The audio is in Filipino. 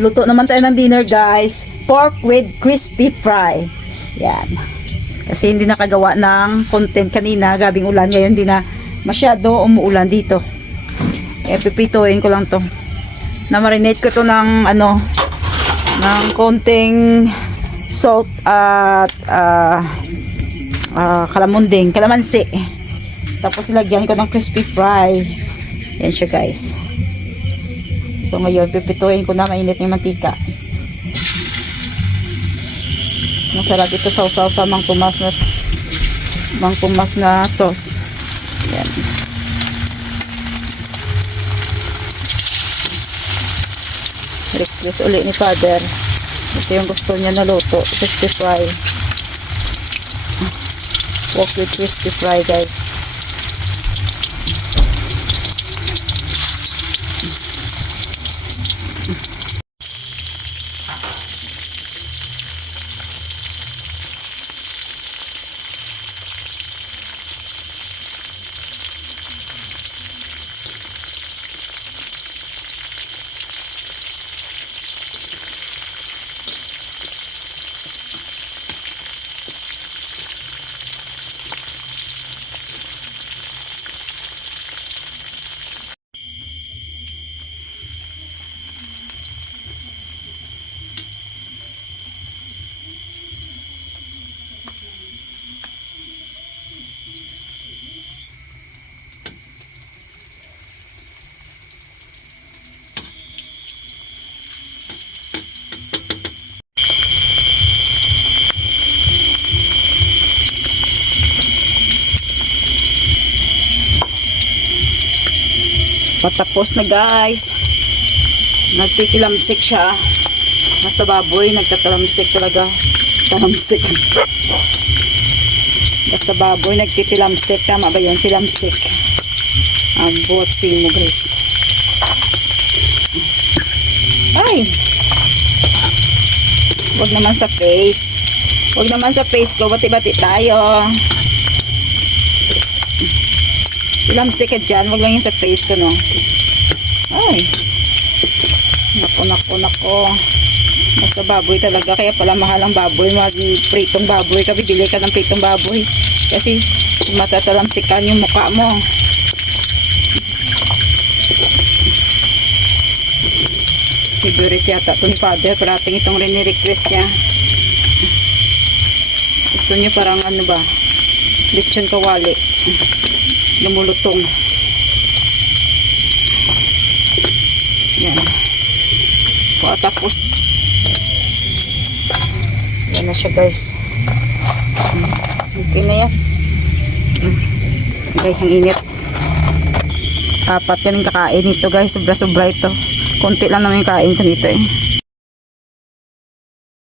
luto naman tayo ng dinner guys. Pork with crispy fry. Yan. Kasi hindi nakagawa ng content kanina, gabing ulan, ngayon hindi na masyado umuulan dito. Pipituin ko lang to. Na-marinate ko to ng ng konting salt at kalamansi. Tapos ilagyan ko ng crispy fry. Yan siya guys. So ngayon pipituin ko na, mainit yung mantika. Masarap ito sausaw sa mangkumas na sauce. Yan. Request ulit ni Father. Ito yung gusto niya na luto, crispy fry. Pork with crispy fry guys. Patapos na guys. Nagtitilamsik siya. Basta baboy, nagtatalamsik talaga. Talamsik. Basta baboy, nagtitilamsik. Tama ba yan? Tilamsik. Buhat mo guys. Ay! Huwag naman sa face. Huwag naman sa face ko. Bati-bati tayo. Tilamsik ka dyan. Huwag lang yung sa face ko, no? Ay. Nako. Basta baboy talaga. Kaya pala mahal ang baboy. Pritong baboy ka. Bibili ka ng pritong baboy. Kasi matatalamsikan yung mukha mo. Favorite yata ito ni Father. Parating itong rini-request niya. Gusto niya parang lechon kawali. Lumulutong. Yan. Tapos yan na siya guys. Okay na yan. Guys, ang init. Apat kaming kakain nito guys. Sobra-sobra ito. Konti lang naman yung kain ko nito eh.